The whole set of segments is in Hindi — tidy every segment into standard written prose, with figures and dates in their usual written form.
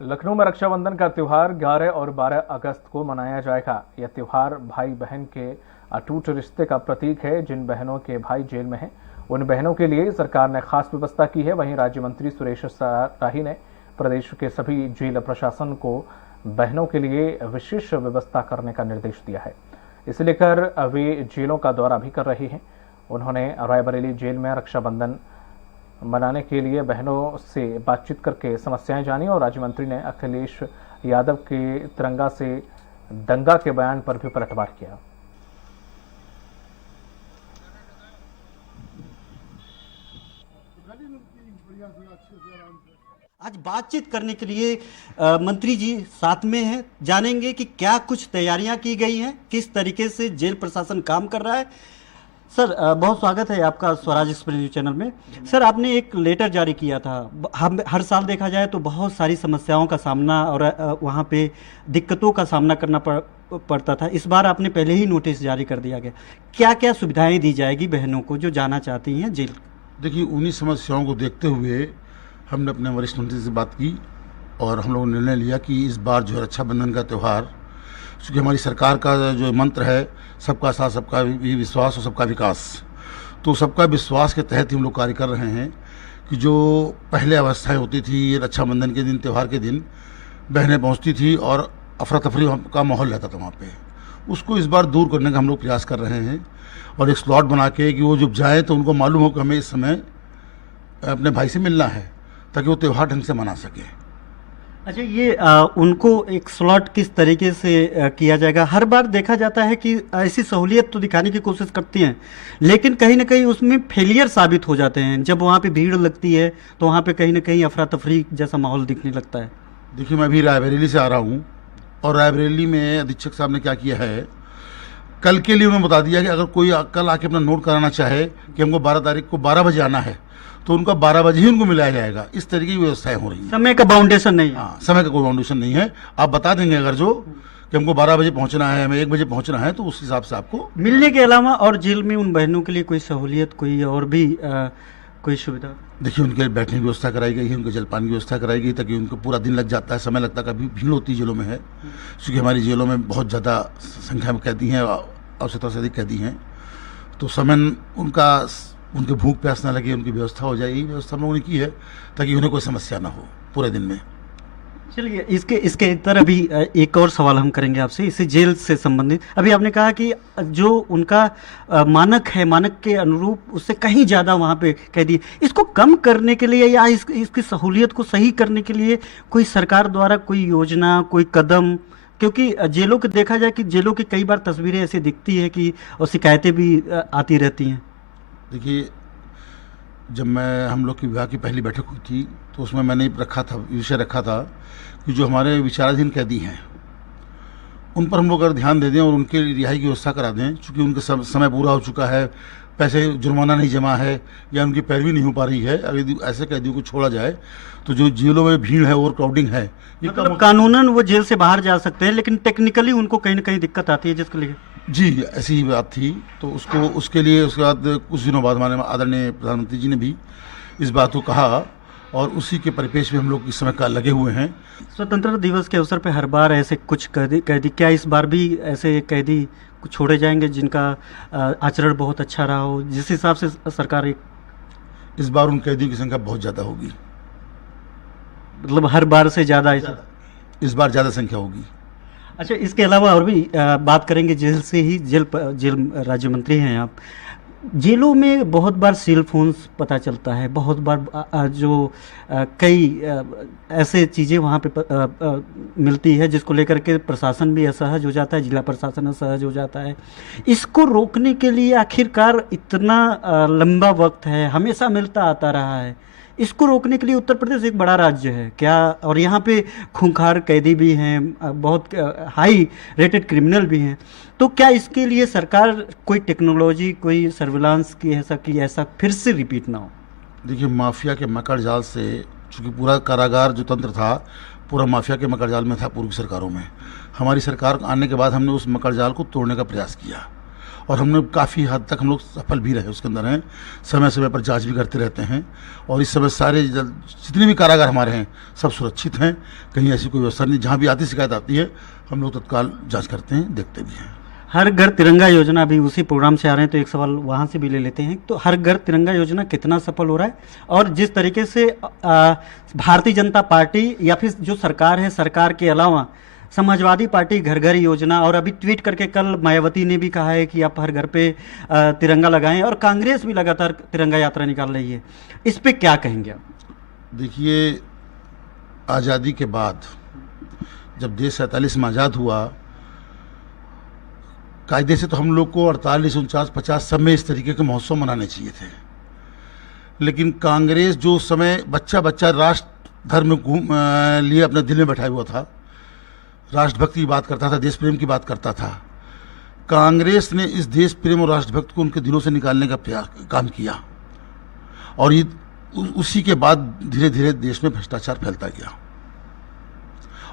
लखनऊ में रक्षाबंधन का त्यौहार 11 और 12 अगस्त को मनाया जाएगा। यह त्यौहार भाई बहन के अटूट रिश्ते का प्रतीक है। जिन बहनों के भाई जेल में हैं, उन बहनों के लिए सरकार ने खास व्यवस्था की है। वहीं राज्य मंत्री सुरेश राही ने प्रदेश के सभी जेल प्रशासन को बहनों के लिए विशेष व्यवस्था करने का निर्देश दिया है। इसे लेकर वे जेलों का दौरा भी कर रहे हैं। उन्होंने रायबरेली जेल में रक्षाबंधन मनाने के लिए बहनों से बातचीत करके समस्याएं जानी और राज्य मंत्री ने अखिलेश यादव के तिरंगा से दंगा के बयान पर भी पलटवार किया। आज बातचीत करने के लिए मंत्री जी साथ में हैं। जानेंगे कि क्या कुछ तैयारियां की गई हैं, किस तरीके से जेल प्रशासन काम कर रहा है। सर, बहुत स्वागत है आपका स्वराज एक्सप्रेस न्यूज चैनल में। सर, आपने एक लेटर जारी किया था। हम हर साल देखा जाए तो बहुत सारी समस्याओं का सामना और वहाँ पे दिक्कतों का सामना करना पड़ता था। इस बार आपने पहले ही नोटिस जारी कर दिया गया। क्या क्या सुविधाएं दी जाएगी बहनों को जो जाना चाहती हैं जेल? देखिए, उन्हीं समस्याओं को देखते हुए हमने अपने वरिष्ठ मंत्री से बात की और हम लोगों ने निर्णय लिया कि इस बार जो है रक्षाबंधन का त्यौहार, क्योंकि हमारी सरकार का जो मंत्र है सबका साथ, सबका विश्वास और सबका विकास, तो सबका विश्वास के तहत हम लोग कार्य कर रहे हैं कि जो पहले अवस्थाएं होती थी, रक्षाबंधन के दिन, त्यौहार के दिन बहनें पहुंचती थी और अफरा तफरी का माहौल रहता था वहाँ पे, उसको इस बार दूर करने का हम लोग प्रयास कर रहे हैं और एक स्लॉट बना के कि वो जब जाएँ तो उनको मालूम हो कि हमें इस समय अपने भाई से मिलना है ताकि वो त्यौहार ढंग से मना सके। अच्छा, ये उनको एक स्लॉट किस तरीके से किया जाएगा? हर बार देखा जाता है कि ऐसी सहूलियत तो दिखाने की कोशिश करती हैं, लेकिन कहीं ना कहीं उसमें फेलियर साबित हो जाते हैं। जब वहाँ पे भीड़ लगती है तो वहाँ पे कहीं ना कहीं अफरा तफरी जैसा माहौल दिखने लगता है। देखिए, मैं अभी रायबरेली से आ रहा हूँ और रायबरेली में अधीक्षक साहब ने क्या किया है, कल के लिए उन्होंने बता दिया कि अगर कोई कल आके अपना नोट कराना चाहे कि हमको 12 तारीख को 12 बजे आना है तो उनका 12 बजे ही उनको मिलाया जाएगा। इस तरीके की व्यवस्थाएं हो रही हैं। समय का बाउंडेशन नहीं है। हाँ, समय का कोई बाउंडेशन नहीं है। आप बता देंगे अगर जो कि हमको 12 बजे पहुंचना है, हमें 1 बजे पहुंचना है, तो उस हिसाब से आपको मिलने के अलावा और जेल में उन बहनों के लिए कोई सहूलियत, कोई और भी कोई सुविधा? देखिए, उनके बैठने की व्यवस्था कराई गई है, उनके जलपान की व्यवस्था कराई गई ताकि उनको पूरा दिन लग जाता है, समय लगता है, कभी भीड़ होती है जेलों में है, क्योंकि हमारी जेलों में बहुत ज़्यादा संख्या में कैदी हैं, आवश्यकता से अधिक कैदी हैं, तो समय उनके भूख प्यास ना लगे, उनकी व्यवस्था हो जाए। यही व्यवस्था हम लोगों ने की है ताकि उन्हें कोई समस्या ना हो पूरे दिन में। चलिए, इसके तरह भी एक और सवाल हम करेंगे आपसे, इसे जेल से संबंधित। अभी आपने कहा कि जो उनका मानक है, मानक के अनुरूप उससे कहीं ज़्यादा वहाँ पे कैदी, इसको कम करने के लिए या इसकी सहूलियत को सही करने के लिए कोई सरकार द्वारा कोई योजना, कोई कदम? क्योंकि जेलों के देखा जाए कि जेलों की कई बार तस्वीरें ऐसी दिखती है कि और शिकायतें भी आती रहती हैं। देखिए, जब हम लोग की विभाग की पहली बैठक हुई थी तो उसमें मैंने विषय रखा था कि जो हमारे विचाराधीन कैदी हैं उन पर हम लोग अगर ध्यान दे दें और उनके रिहाई की व्यवस्था करा दें, चूँकि उनका समय पूरा हो चुका है, पैसे जुर्माना नहीं जमा है या उनकी पैरवी नहीं हो पा रही है, अगर ऐसे कैदियों को छोड़ा जाए तो जो जेलों में भीड़ है, ओवर क्राउडिंग है, ये मतलब कानूनन वो जेल से बाहर जा सकते हैं, लेकिन टेक्निकली उनको कहीं ना कहीं दिक्कत आती है जिसके लिए। जी, ऐसी ही बात थी। तो उसके लिए उसके बाद कुछ दिनों बाद हमारे आदरणीय प्रधानमंत्री जी ने भी इस बात को कहा और उसी के परिपेक्ष में हम लोग इस समय का लगे हुए हैं। स्वतंत्रता दिवस के अवसर पर हर बार ऐसे कुछ कैदी, क्या इस बार भी ऐसे कैदी कुछ छोड़े जाएंगे जिनका आचरण बहुत अच्छा रहा हो, जिस हिसाब से सरकार इस बार उन कैदियों की संख्या बहुत ज़्यादा होगी, मतलब हर बार से ज़्यादा इस बार ज़्यादा संख्या होगी। अच्छा, इसके अलावा और भी बात करेंगे जेल से ही। जेल राज्य मंत्री हैं आप। जेलों में बहुत बार सेल फोन्स पता चलता है, बहुत बार जो कई ऐसे चीज़ें वहाँ पे मिलती है जिसको लेकर के प्रशासन भी असहज हो जाता है, जिला प्रशासन असहज हो जाता है। इसको रोकने के लिए आखिरकार इतना लंबा वक्त है, हमेशा मिलता आता रहा है, इसको रोकने के लिए उत्तर प्रदेश एक बड़ा राज्य है क्या, और यहाँ पे खूंखार कैदी भी हैं, बहुत हाई रेटेड क्रिमिनल भी हैं, तो क्या इसके लिए सरकार कोई टेक्नोलॉजी, कोई सर्विलांस की ऐसा फिर से रिपीट ना हो? देखिए, माफिया के मकर जाल से, चूँकि पूरा कारागार जो तंत्र था पूरा माफिया के मकर जाल में था पूर्व सरकारों में, हमारी सरकार आने के बाद हमने उस मकर जाल को तोड़ने का प्रयास किया और हमने काफ़ी हद तक हम लोग सफल भी रहे उसके अंदर हैं। समय समय पर जांच भी करते रहते हैं और इस समय सारे जितने भी कारागार हमारे हैं सब सुरक्षित हैं, कहीं ऐसी कोई व्यवस्था नहीं। जहाँ भी आती शिकायत आती है हम लोग तत्काल जांच करते हैं, देखते भी हैं। हर घर तिरंगा योजना भी उसी प्रोग्राम से आ रहे हैं, तो एक सवाल वहाँ से भी ले लेते हैं। तो हर घर तिरंगा योजना कितना सफल हो रहा है, और जिस तरीके से भारतीय जनता पार्टी या फिर जो सरकार है, सरकार के अलावा समाजवादी पार्टी घर घर योजना, और अभी ट्वीट करके कल मायावती ने भी कहा है कि आप हर घर पे तिरंगा लगाएं, और कांग्रेस भी लगातार तिरंगा यात्रा निकाल रही है, इस पे क्या कहेंगे आप? देखिए, आज़ादी के बाद जब देश 47 में आज़ाद हुआ, कायदे से तो हम लोग को 48, 49, 50 सब में इस तरीके के महोत्सव मनाने चाहिए थे। लेकिन कांग्रेस जो उस समय बच्चा बच्चा राष्ट्र धर्म लिए अपने दिल में बैठाया हुआ था, राष्ट्रभक्ति की बात करता था, देश प्रेम की बात करता था, कांग्रेस ने इस देश प्रेम और राष्ट्रभक्ति को उनके दिलों से निकालने का काम किया। और ये उसी के बाद धीरे धीरे देश में भ्रष्टाचार फैलता गया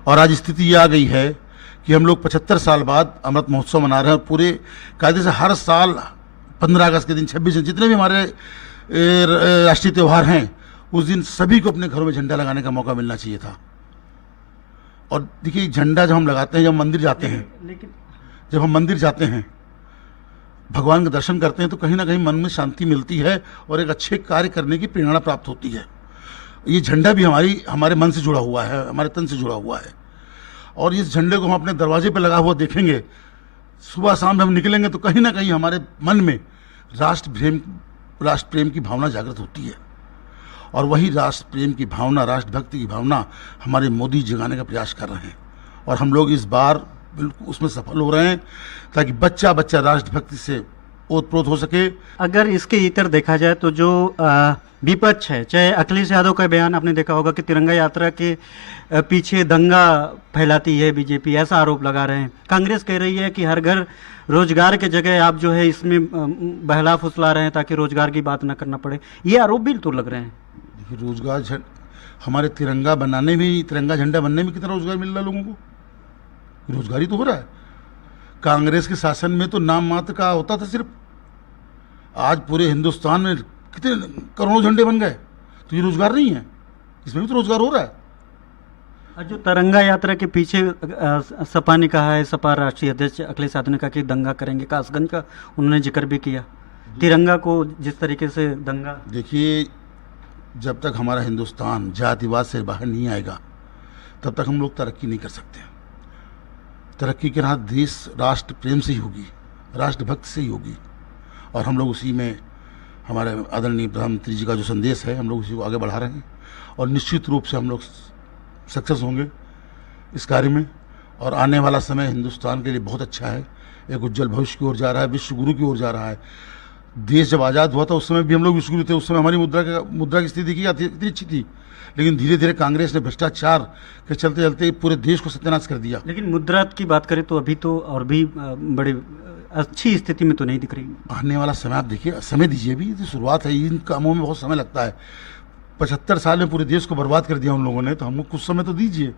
और आज स्थिति ये आ गई है कि हम लोग 75 साल बाद अमृत महोत्सव मना रहे हैं। पूरे कायदे से हर साल 15 अगस्त के दिन, 26 दिन, जितने भी हमारे राष्ट्रीय त्यौहार हैं, उस दिन सभी को अपने घरों में झंडा लगाने का मौका मिलना चाहिए था। और देखिए, झंडा जब हम लगाते हैं, जब मंदिर जाते हैं, जब हम मंदिर जाते हैं, भगवान का दर्शन करते हैं, तो कहीं ना कहीं मन में शांति मिलती है और एक अच्छे कार्य करने की प्रेरणा प्राप्त होती है। ये झंडा भी हमारे मन से जुड़ा हुआ है, हमारे तन से जुड़ा हुआ है। और इस झंडे को हम अपने दरवाजे पर लगा हुआ देखेंगे, सुबह शाम हम निकलेंगे तो कहीं ना कहीं हमारे मन में राष्ट्र प्रेम की भावना जागृत होती है। और वही राष्ट्र प्रेम की भावना, राष्ट्रभक्ति की भावना हमारे मोदी जगाने का प्रयास कर रहे हैं और हम लोग इस बार बिल्कुल उसमें सफल हो रहे हैं, ताकि बच्चा बच्चा राष्ट्रभक्ति से ओतप्रोत हो सके। अगर इसके इतर देखा जाए तो जो विपक्ष है, चाहे अखिलेश यादव का बयान आपने देखा होगा कि तिरंगा यात्रा के पीछे दंगा फैलाती है बीजेपी, ऐसा आरोप लगा रहे हैं। कांग्रेस कह रही है कि हर घर रोजगार के जगह आप जो है इसमें बहला फुसला रहे हैं ताकि रोजगार की बात ना करना पड़े। ये आरोप भी तो लग रहे हैं। देखिए, रोजगार हमारे तिरंगा बनाने में, तिरंगा झंडा बनने में कितना रोजगार मिल रहा है लोगों को? रोजगारी तो हो रहा है। कांग्रेस के शासन में तो नाम मात्र का होता था सिर्फ, आज पूरे हिंदुस्तान में कितने करोड़ों झंडे बन गए, तो ये रोजगार नहीं है? इसमें भी तो रोजगार हो रहा है। और जो तिरंगा यात्रा के पीछे सपा ने कहा है, सपा राष्ट्रीय अध्यक्ष अखिलेश यादव ने कहा कि दंगा करेंगे, कासगंज का उन्होंने जिक्र भी किया। तिरंगा को जिस तरीके से दंगा, देखिए, जब तक हमारा हिंदुस्तान जातिवाद से बाहर नहीं आएगा तब तक हम लोग तरक्की नहीं कर सकते। तरक्की के राह देश राष्ट्र प्रेम से ही होगी, राष्ट्रभक्ति से ही होगी, और हम लोग उसी में, हमारे आदरणीय प्रधानमंत्री जी का जो संदेश है, हम लोग उसी को आगे बढ़ा रहे हैं और निश्चित रूप से हम लोग सक्सेस होंगे इस कार्य में। और आने वाला समय हिंदुस्तान के लिए बहुत अच्छा है, एक उज्जवल भविष्य की ओर जा रहा है, विश्व गुरु की ओर जा रहा है। देश जब आज़ाद हुआ था उस समय भी हम लोग विश्व गुरु थे, उस समय हमारी मुद्रा की स्थिति कितनी अच्छी थी, लेकिन धीरे धीरे कांग्रेस ने भ्रष्टाचार के चलते चलते पूरे देश को सत्यानाश कर दिया। लेकिन मुद्रा की बात करें तो अभी तो और भी बड़े अच्छी स्थिति में तो नहीं दिख रही। आने वाला समय आप देखिए, समय दीजिए, भी तो शुरुआत है, इन कामों में बहुत समय लगता है। 75 साल में पूरे देश को बर्बाद कर दिया उन लोगों ने, तो हमको कुछ समय तो दीजिए।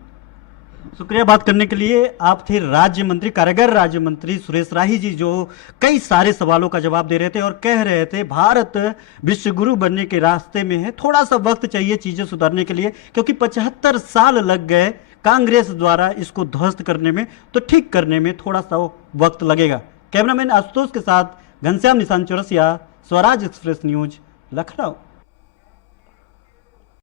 शुक्रिया बात करने के लिए। आप थे राज्य मंत्री, कारागार राज्य मंत्री सुरेश राही जी, जो कई सारे सवालों का जवाब दे रहे थे और कह रहे थे भारत विश्व गुरु बनने के रास्ते में है, थोड़ा सा वक्त चाहिए चीजें सुधारने के लिए, क्योंकि 75 साल लग गए कांग्रेस द्वारा इसको ध्वस्त करने में, तो ठीक करने में थोड़ा सा वक्त लगेगा। कैमरामैन आशुतोष के साथ घनश्याम निशान चौरसिया, स्वराज एक्सप्रेस न्यूज, लखनऊ।